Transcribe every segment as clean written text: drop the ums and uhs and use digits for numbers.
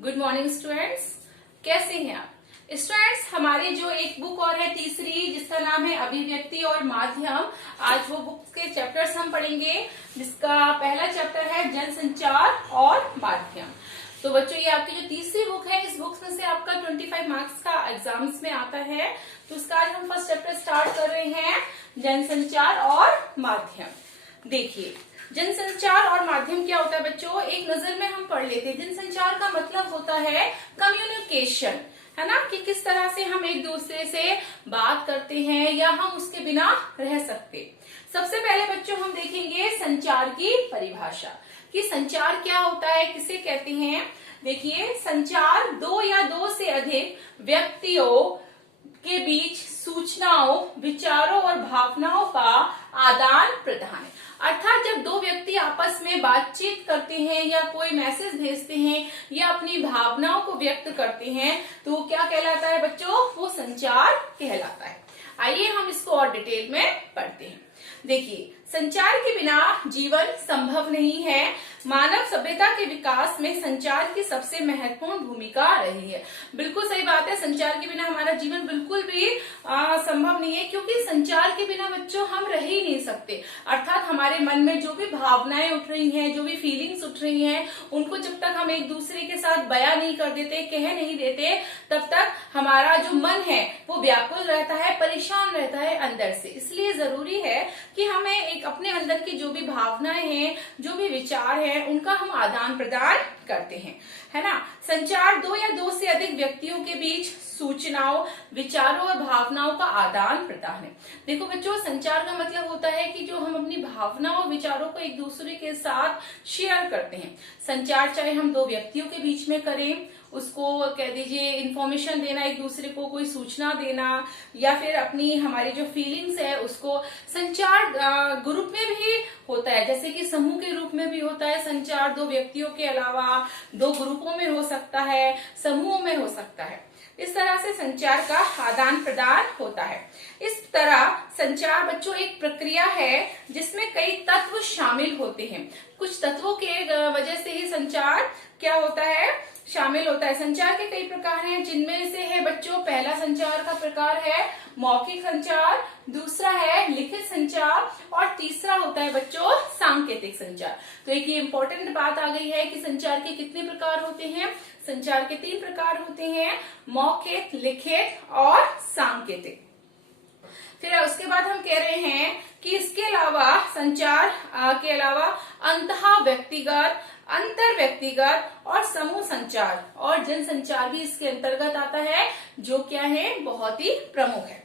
Good morning students, कैसे हैं आप स्टूडेंट्स। हमारी जो एक बुक और है तीसरी, जिसका नाम है अभिव्यक्ति और माध्यम। आज वो बुक के चैप्टर्स हम पढ़ेंगे, जिसका पहला चैप्टर है जनसंचार और माध्यम। तो बच्चों, ये आपकी जो तीसरी बुक है, इस बुक में से आपका 25 मार्क्स का एग्जाम्स में आता है। तो इसका आज हम फर्स्ट चैप्टर स्टार्ट कर रहे हैं, जनसंचार और माध्यम। देखिए, जनसंचार और माध्यम क्या होता है बच्चों, एक नजर में हम पढ़ लेते हैं। जनसंचार का मतलब होता है कम्युनिकेशन, है ना, कि किस तरह से हम एक दूसरे से बात करते हैं या हम उसके बिना रह सकते। सबसे पहले बच्चों हम देखेंगे संचार की परिभाषा, कि संचार क्या होता है, किसे कहते हैं। देखिए, संचार दो या दो से अधिक व्यक्तियों के बीच सूचनाओं, विचारों और भावनाओं का आदान प्रदान है। अर्थात जब दो व्यक्ति आपस में बातचीत करते हैं या कोई मैसेज भेजते हैं या अपनी भावनाओं को व्यक्त करते हैं, तो वो क्या कहलाता है बच्चों, वो संचार कहलाता है। आइए हम इसको और डिटेल में पढ़ते हैं। देखिए, संचार के बिना जीवन संभव नहीं है। मानव सभ्यता के विकास में संचार की सबसे महत्वपूर्ण भूमिका रही है। बिल्कुल सही बात है, संचार के बिना हमारा जीवन बिल्कुल भी संभव नहीं है, क्योंकि संचार के बिना बच्चों हम रह ही नहीं सकते। अर्थात हमारे मन में जो भी भावनाएं उठ रही हैं, जो भी फीलिंग्स उठ रही हैं, उनको जब तक हम एक दूसरे के साथ बयां नहीं कर देते, कह नहीं देते, तब तक हमारा जो मन है वो व्याकुल रहता है, परेशान रहता है अंदर से। इसलिए जरूरी है कि हमें एक अपने अंदर की जो भी भावनाएं हैं, जो भी विचार हैं, उनका हम आदान प्रदान करते हैं, है ना। संचार दो या दो से अधिक व्यक्तियों के बीच सूचनाओं, विचारों और भावनाओं का आदान प्रदान है। देखो बच्चों, संचार का मतलब होता है कि जो हम अपनी भावनाओं, विचारों को एक दूसरे के साथ शेयर करते हैं। संचार चाहे हम दो व्यक्तियों के बीच में करें, उसको कह दीजिए इंफॉर्मेशन देना, एक दूसरे को कोई सूचना देना, या फिर अपनी हमारी जो फीलिंग्स है उसको। संचार ग्रुप में भी होता है, जैसे कि समूह के रूप में भी होता है संचार। दो व्यक्तियों के अलावा दो ग्रुपों में हो सकता है, समूहों में हो सकता है। इस तरह से संचार का आदान प्रदान होता है। इस तरह संचार बच्चों एक प्रक्रिया है जिसमें कई तत्व शामिल होते हैं। कुछ तत्वों के वजह से ही संचार क्या होता है, शामिल होता है। संचार के कई प्रकार हैं, जिनमें से है बच्चों, पहला संचार का प्रकार है मौखिक संचार, दूसरा है लिखित संचार और तीसरा होता है बच्चों सांकेतिक संचार। तो एक ये इंपॉर्टेंट बात आ गई है कि संचार के कितने प्रकार होते हैं। संचार के 3 प्रकार होते हैं, मौखिक, लिखित और सांकेतिक। फिर उसके बाद हम कह रहे हैं कि इसके अलावा संचार के अलावा अंतः व्यक्तिगत, अंतर व्यक्तिगत और समूह संचार और जनसंचार भी इसके अंतर्गत आता है, जो क्या है, बहुत ही प्रमुख है।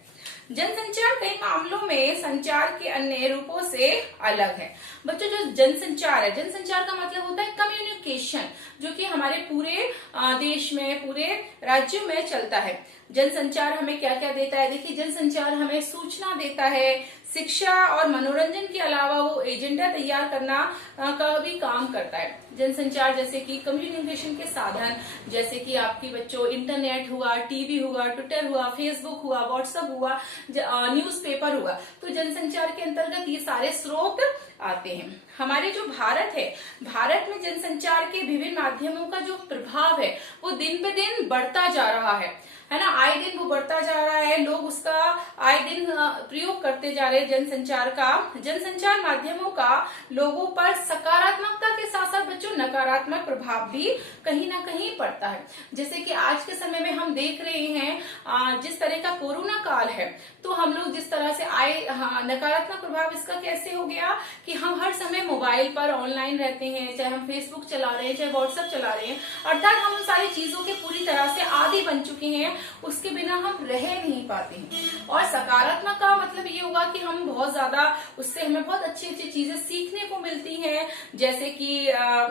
जनसंचार कई मामलों में संचार के अन्य रूपों से अलग है। बच्चों, जो जनसंचार है, जनसंचार का मतलब होता है कम्युनिकेशन, जो कि हमारे पूरे देश में, पूरे राज्यों में चलता है। जनसंचार हमें क्या क्या देता है। देखिए, जनसंचार हमें सूचना देता है, शिक्षा और मनोरंजन के अलावा वो एजेंडा तैयार करना का भी काम करता है। जनसंचार जैसे कि कम्युनिकेशन के साधन, जैसे कि आपकी बच्चों इंटरनेट हुआ, टीवी हुआ, ट्विटर हुआ, फेसबुक हुआ, व्हाट्सएप हुआ, न्यूज़पेपर हुआ। तो जनसंचार के अंतर्गत ये सारे स्रोत आते हैं। हमारे जो भारत है, भारत में जनसंचार के विभिन्न माध्यमों का जो प्रभाव है वो दिन पे दिन बढ़ता जा रहा है ना। आए दिन वो बढ़ता जा रहा है, लोग उसका आए दिन प्रयोग करते जा रहे हैं जनसंचार का। जनसंचार माध्यमों का लोगों पर सकारात्मकता के साथ साथ बच्चों नकारात्मक प्रभाव भी कहीं ना कहीं पड़ता है। जैसे कि आज के समय में हम देख रहे हैं, जिस तरह का कोरोना काल है, तो हम लोग जिस तरह से आए, नकारात्मक प्रभाव इसका कैसे हो गया कि हम हर समय मोबाइल पर ऑनलाइन रहते हैं, चाहे हम फेसबुक चला रहे हैं, चाहे व्हाट्सएप चला रहे हैं। अर्थात हम उन सारी चीजों के पूरी तरह से आदी बन चुके हैं, उसके बिना हम रह नहीं पाते हैं। और सकारात्मक का मतलब ये हुआ कि हम बहुत ज्यादा, उससे हमें बहुत अच्छी अच्छी चीजें सीखने को मिलती हैं। जैसे कि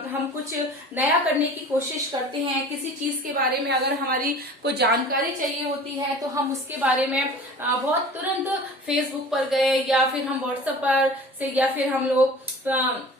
हम कुछ नया करने की कोशिश करते हैं, किसी चीज के बारे में अगर हमारी कोई जानकारी चाहिए होती है तो हम उसके बारे में बहुत तुरंत फेसबुक पर गए, या फिर हम व्हाट्सएप पर से, या फिर हम लोग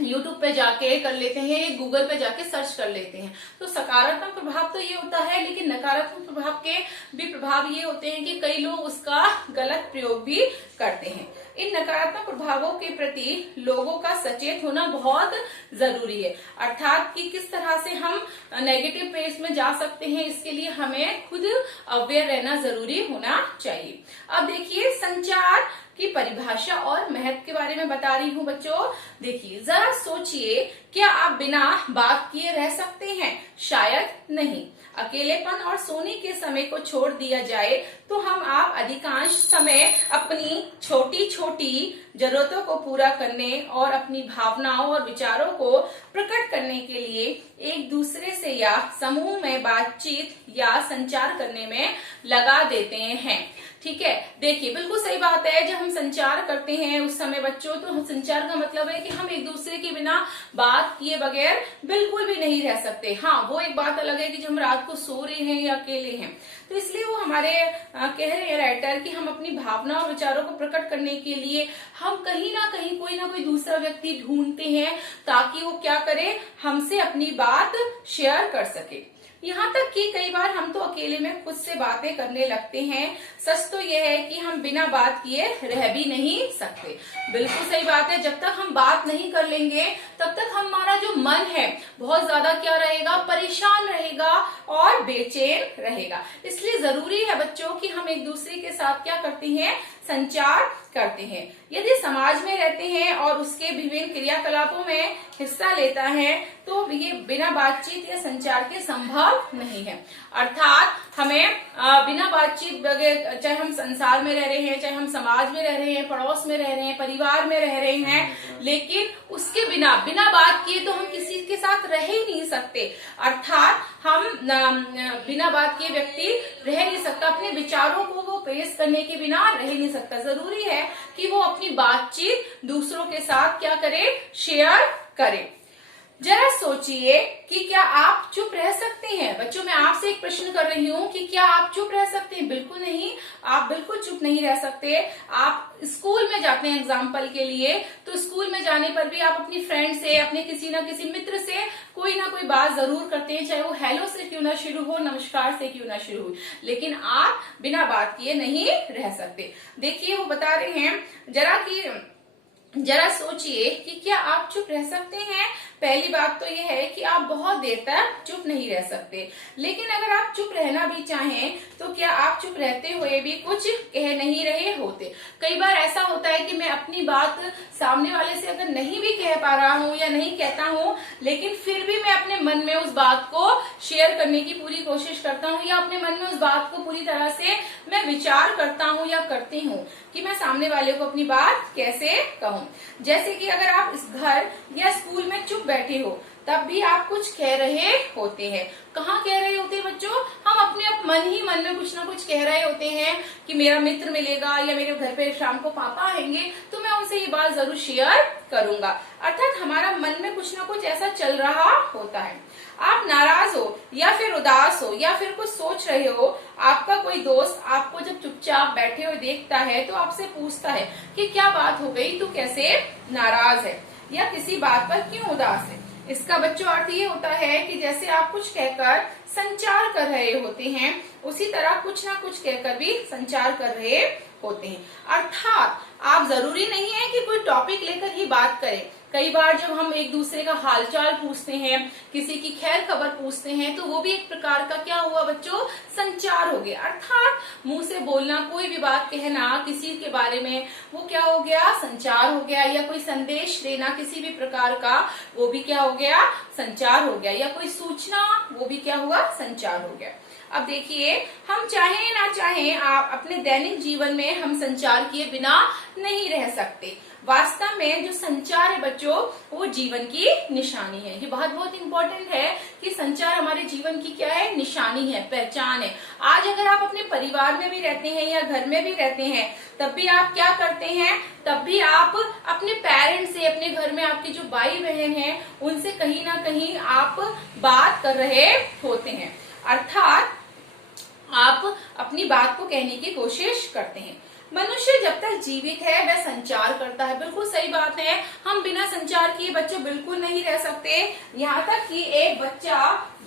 यूट्यूब पे जाके कर लेते हैं, गूगल पे जाके सर्च कर लेते हैं। तो सकारात्मक प्रभाव तो ये होता है, लेकिन नकारात्मक प्रभाव के भी प्रभाव ये होते हैं कि कई लोग उसका गलत प्रयोग भी करते हैं। इन नकारात्मक प्रभावों के प्रति लोगों का सचेत होना बहुत जरूरी है। अर्थात कि किस तरह से हम नेगेटिव पेज में जा सकते हैं। इसके लिए हमें खुद अवेयर रहना जरूरी होना चाहिए। अब देखिए संचार की परिभाषा और महत्व के बारे में बता रही हूँ बच्चों। देखिए जरा सोचिए, क्या आप बिना बात किए रह सकते हैं? शायद नहीं। अकेलेपन और सोने के समय को छोड़ दिया जाए तो आप अधिकांश समय अपनी छोटी छोटी जरूरतों को पूरा करने और अपनी भावनाओं और विचारों को प्रकट करने के लिए एक दूसरे से या समूह में बातचीत या संचार करने में लगा देते हैं। ठीक है, देखिए बिल्कुल सही बात है। जब हम संचार करते हैं उस समय बच्चों, तो संचार का मतलब है कि हम एक दूसरे के बिना बात किए बगैर बिल्कुल भी नहीं रह सकते। हाँ, वो एक बात अलग है कि जब हम रात को सो रहे हैं या अकेले हैं, तो इसलिए वो हमारे कह रहे हैं राइटर कि हम अपनी भावना और विचारों को प्रकट करने के लिए हम कहीं ना कहीं कोई ना कोई दूसरा व्यक्ति ढूंढते हैं, ताकि वो क्या करे, हमसे अपनी बात शेयर कर सके। यहाँ तक कि कई बार हम तो अकेले में खुद से बातें करने लगते हैं। सच तो यह है कि हम बिना बात किए रह भी नहीं सकते। बिल्कुल सही बात है। जब तक हम बात नहीं कर लेंगे तब तक हमारा जो मन है बहुत ज्यादा क्या रहेगा, परेशान रहेगा और बेचैन रहेगा। इसलिए जरूरी है बच्चों कि हम एक दूसरे के साथ क्या करते हैं, संचार करते हैं। यदि समाज में रहते हैं और उसके विभिन्न क्रियाकलापों में हिस्सा लेता है तो ये बिना बातचीत या संचार के संभव नहीं है। अर्थात हमें बिना बातचीत बगैर, चाहे हम संसार में रह रहे हैं, चाहे हम समाज में रह रहे हैं, पड़ोस में रह रहे हैं, परिवार में रह रहे हैं, लेकिन उसके बिना बात किए तो हम किसी के साथ रह ही नहीं सकते। अर्थात हम बिना बात किए व्यक्ति रह नहीं सकता। अपने विचारों को वो पेश करने के बिना रह नहीं सकता। जरूरी है कि वो अपनी बातचीत दूसरों के साथ क्या करे, शेयर करे। जरा सोचिए कि क्या आप चुप रह सकते हैं? बच्चों, मैं आपसे एक प्रश्न कर रही हूँ कि क्या आप चुप रह सकते हैं? बिल्कुल नहीं, आप बिल्कुल चुप नहीं रह सकते। आप स्कूल में जाते हैं एग्जाम्पल के लिए, तो स्कूल में जाने पर भी आप अपनी फ्रेंड से, अपने किसी ना किसी मित्र से कोई ना कोई बात जरूर करते हैं, चाहे वो हेलो से क्यों ना शुरू हो, नमस्कार से क्यों ना शुरू हो, लेकिन आप बिना बात किए नहीं रह सकते। देखिए वो बता रहे हैं जरा सोचिए कि क्या आप चुप रह सकते हैं? पहली बात तो यह है कि आप बहुत देर तक चुप नहीं रह सकते, लेकिन अगर आप चुप रहना भी चाहें तो क्या आप चुप रहते हुए भी कुछ कह नहीं रहे होते? कई बार ऐसा होता है कि मैं अपनी बात सामने वाले से अगर नहीं भी कह पा रहा हूँ या नहीं कहता हूँ, लेकिन फिर भी मैं अपने मन में उस बात को शेयर करने की पूरी कोशिश करता हूँ, या अपने मन में उस बात को पूरी तरह से मैं विचार करता हूँ या करती हूँ कि मैं सामने वाले को अपनी बात कैसे कहूँ। जैसे कि अगर आप इस घर या स्कूल में चुप बैठे हो, तब भी आप कुछ कह रहे होते हैं। कहाँ कह रहे होते हैं बच्चों? हम अपने मन ही मन में कुछ ना कुछ कह रहे होते हैं कि मेरा मित्र मिलेगा या मेरे घर पे शाम को पापा आएंगे तो मैं उनसे ये बात जरूर शेयर करूंगा। अर्थात हमारा मन में कुछ ना कुछ ऐसा चल रहा होता है। आप नाराज हो या फिर उदास हो या फिर कुछ सोच रहे हो, आपका कोई दोस्त आपको जब चुपचाप बैठे हुए देखता है तो आपसे पूछता है कि क्या बात हो गई, तू कैसे नाराज है या किसी बात पर क्यों उदास है। इसका बच्चों अर्थ ये होता है कि जैसे आप कुछ कहकर संचार कर रहे होते हैं, उसी तरह कुछ ना कुछ कहकर भी संचार कर रहे होते हैं। अर्थात आप जरूरी नहीं है कि कोई टॉपिक लेकर ही बात करें। कई बार जब हम एक दूसरे का हालचाल पूछते हैं, किसी की खैर खबर पूछते हैं, तो वो भी एक प्रकार का क्या हुआ बच्चों, संचार हो गया। अर्थात मुंह से बोलना, कोई भी बात कहना किसी के बारे में, वो क्या हो गया, संचार हो गया। या कोई संदेश देना किसी भी प्रकार का, वो भी क्या हो गया, संचार हो गया। या कोई सूचना, वो भी क्या हुआ, संचार हो गया। अब देखिए, हम चाहे ना चाहे आप अपने दैनिक जीवन में हम संचार किए बिना नहीं रह सकते। वास्तव में जो संचार है बच्चों, वो जीवन की निशानी है। ये बहुत इंपॉर्टेंट है कि संचार हमारे जीवन की क्या है, निशानी है, पहचान है। आज अगर आप अपने परिवार में भी रहते हैं या घर में भी रहते हैं, तब भी आप क्या करते हैं, तब भी आप अपने पेरेंट्स से, अपने घर में आपकी जो भाई बहन है, उनसे कहीं ना कहीं आप बात कर रहे होते हैं। अर्थात आप अपनी बात को कहने की कोशिश करते हैं। मनुष्य जब तक जीवित है वह संचार करता है। बिल्कुल सही बात है, हम बिना संचार किए बच्चों बिल्कुल नहीं रह सकते। यहाँ तक कि एक बच्चा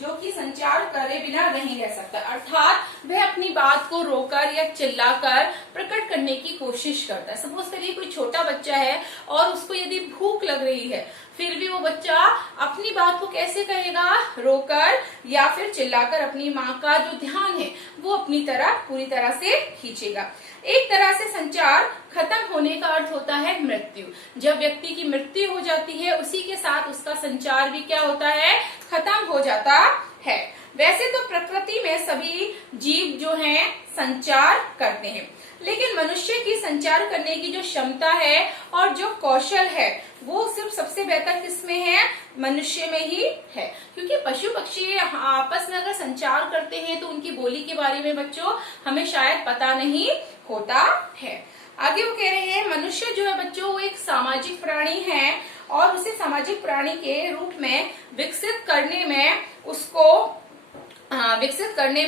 जो कि संचार करे बिना नहीं रह सकता। अर्थात वह अपनी बात को रोकर या चिल्लाकर प्रकट करने की कोशिश करता है। सपोज करिए कोई छोटा बच्चा है और उसको यदि भूख लग रही है, फिर भी वो बच्चा अपनी बात को कैसे कहेगा, रोकर या फिर चिल्लाकर अपनी माँ का जो ध्यान है वो अपनी तरफ पूरी तरह से खींचेगा। एक तरह से संचार खत्म होने का अर्थ होता है मृत्यु। जब व्यक्ति की मृत्यु हो जाती है उसी के साथ उसका संचार भी क्या होता है, खत्म हो जाता है। वैसे तो प्रकृति में सभी जीव जो हैं संचार करते हैं, लेकिन मनुष्य की संचार करने की जो क्षमता है और जो कौशल है वो सिर्फ सबसे बेहतर किसमें है, मनुष्य में ही है। क्योंकि पशु पक्षी आपस में अगर संचार करते हैं तो उनकी बोली के बारे में बच्चों हमें शायद पता नहीं होता है। आगे वो कह रहे हैं मनुष्य जो है बच्चों वो एक सामाजिक प्राणी है और उसे सामाजिक प्राणी के रूप में विकसित करने में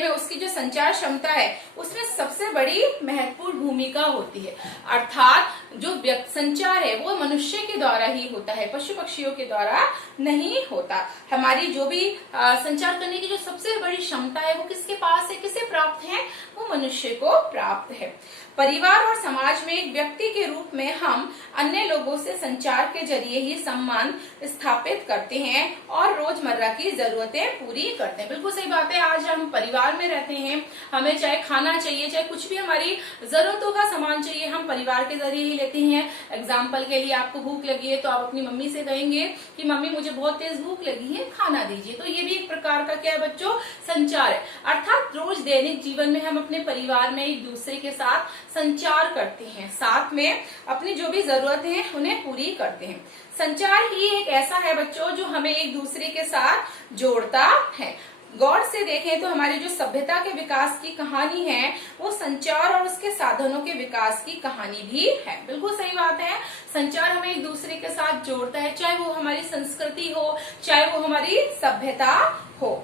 उसकी जो संचार क्षमता है उसमें सबसे बड़ी महत्वपूर्ण भूमिका होती है। अर्थात जो संचार है वो मनुष्य के द्वारा ही होता है, पशु पक्षियों के द्वारा नहीं होता। हमारी जो भी संचार करने की जो सबसे बड़ी क्षमता है वो किसके पास है, किसे प्राप्त है, वो मनुष्य को प्राप्त है। परिवार और समाज में एक व्यक्ति के रूप में हम अन्य लोगों से संचार के जरिए ही संबंध स्थापित करते हैं और रोजमर्रा की जरूरतें पूरी करते हैं। बिल्कुल सही बात है। आज हम परिवार में रहते हैं, हमें चाहे खाना चाहिए, चाहे कुछ भी हमारी जरूरतों का सामान चाहिए, हम परिवार के जरिए ही लेते हैं। एग्जाम्पल के लिए आपको भूख लगी है तो आप अपनी मम्मी से कहेंगे कि मम्मी मुझे बहुत तेज भूख लगी है, खाना दीजिए। तो ये भी एक प्रकार का क्या है बच्चों, संचार है। अर्थात रोज दैनिक जीवन में हम अपने परिवार में एक दूसरे के साथ संचार करते हैं, साथ में अपनी जो भी जरूरतें हैं उन्हें पूरी करते हैं। संचार ही एक ऐसा है बच्चों जो हमें एक दूसरे के साथ जोड़ता है। गौर से देखें तो हमारी जो सभ्यता के विकास की कहानी है वो संचार और उसके साधनों के विकास की कहानी भी है। बिल्कुल सही बात है। संचार हमें एक दूसरे के साथ जोड़ता है, चाहे वो हमारी संस्कृति हो, चाहे वो हमारी सभ्यता हो।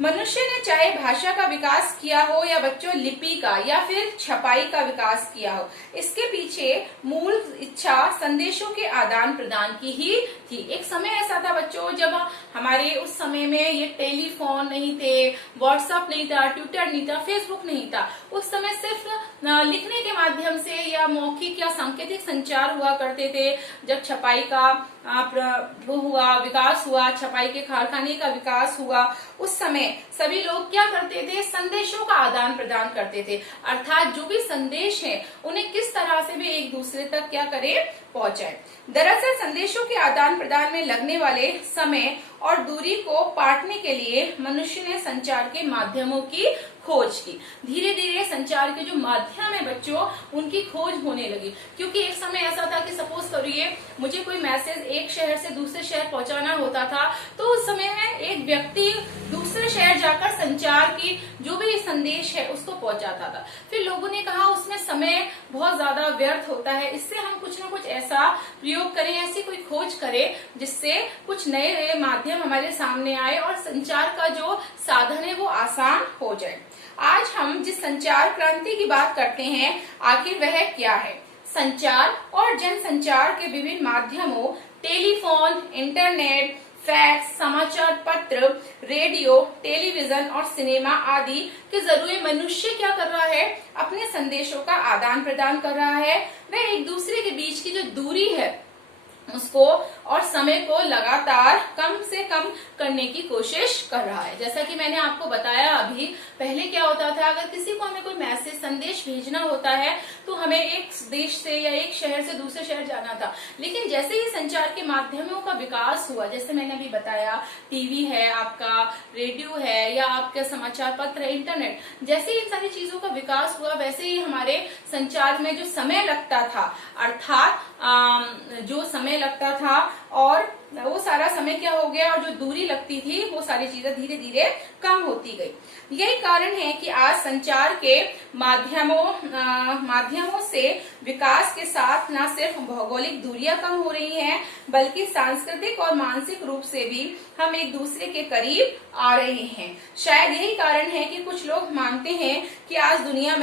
मनुष्य ने चाहे भाषा का विकास किया हो या बच्चों लिपि का या फिर छपाई का विकास किया हो, इसके पीछे मूल इच्छा संदेशों के आदान प्रदान की ही थी। एक समय ऐसा था बच्चों जब हमारे उस समय में ये टेलीफोन नहीं थे, व्हाट्सएप नहीं था, ट्विटर नहीं था, फेसबुक नहीं था। उस समय सिर्फ लिखने के माध्यम से या मौखिक या सांकेतिक संचार हुआ करते थे। जब छपाई का विकास हुआ, छपाई के कारखाने का विकास हुआ, उस समय सभी लोग क्या करते थे, संदेशों का आदान प्रदान करते थे। अर्थात जो भी संदेश है उन्हें किस तरह से भी एक दूसरे तक क्या करें, पहुंचाए। दरअसल संदेशों के आदान प्रदान में लगने वाले समय और दूरी को पाटने के लिए मनुष्य ने संचार के माध्यमों की खोज की। धीरे धीरे संचार के जो माध्यम है बच्चों उनकी खोज होने लगी। क्योंकि एक समय ऐसा था कि सपोज करिए मुझे कोई मैसेज एक शहर से दूसरे शहर पहुंचाना होता था, तो उस समय में एक व्यक्ति दूसरे शहर जाकर संचार की जो भी संदेश है उसको पहुंचाता था। फिर लोगों ने कहा उसमें समय बहुत ज्यादा व्यर्थ होता है, इससे हम कुछ न कुछ ऐसा प्रयोग करें, ऐसी कोई खोज करें जिससे कुछ नए नए माध्यम हमारे सामने आए और संचार का जो साधन है वो आसान हो जाए। आज हम जिस संचार क्रांति की बात करते हैं आखिर वह क्या है। संचार और जनसंचार के विभिन्न माध्यमों टेलीफोन, इंटरनेट, फैक्स, समाचार पत्र, रेडियो, टेलीविजन और सिनेमा आदि के जरिए मनुष्य क्या कर रहा है, अपने संदेशों का आदान प्रदान कर रहा है। वह एक दूसरे के बीच की जो दूरी है उसको और समय को लगातार कम से कम करने की कोशिश कर रहा है। जैसा कि मैंने आपको बताया अभी, पहले क्या होता था, अगर किसी को हमें कोई मैसेज संदेश भेजना होता है तो हमें एक देश से या एक शहर से दूसरे शहर जाना था। लेकिन जैसे ही संचार के माध्यमों का विकास हुआ, जैसे मैंने अभी बताया टीवी है, आपका रेडियो है या आपके समाचार पत्र है, इंटरनेट, जैसे ही इन सारी चीजों का विकास हुआ वैसे ही हमारे संचार में जो समय लगता था, अर्थात जो समय लगता था और वो सारा समय क्या हो गया, और जो दूरी लगती थी वो सारी चीजें धीरे धीरे कम होती गई। यही कारण है कि आज संचार के माध्यमों से विकास के साथ न सिर्फ भौगोलिक दूरियां कम हो रही हैं बल्कि सांस्कृतिक और मानसिक रूप से भी हम एक दूसरे के करीब आ रहे हैं। शायद यही कारण है कि कुछ लोग मानते हैं कि आज दुनिया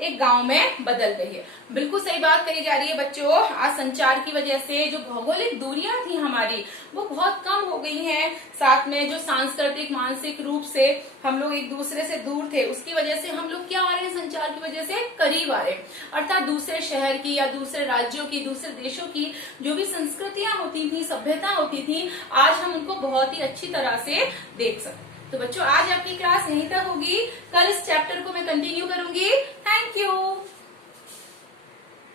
एक गांव में बदल रही है। बिल्कुल सही बात कही जा रही है बच्चों। आज संचार की वजह से जो भौगोलिक दूरियां थी हमारी वो बहुत कम हो गई हैं। साथ में जो सांस्कृतिक मानसिक रूप से हम लोग एक दूसरे से दूर थे, उसकी वजह से हम लोग क्या आ रहे हैं, संचार की वजह से करीब आ रहे हैं। अर्थात दूसरे शहर की या दूसरे राज्यों की, दूसरे देशों की जो भी संस्कृतियां होती थी, सभ्यता होती थी, आज हम उनको बहुत ही अच्छी तरह से देख सकते। तो बच्चों आज आपकी क्लास यहीं तक होगी। कल इस चैप्टर को मैं कंटिन्यू करूंगी।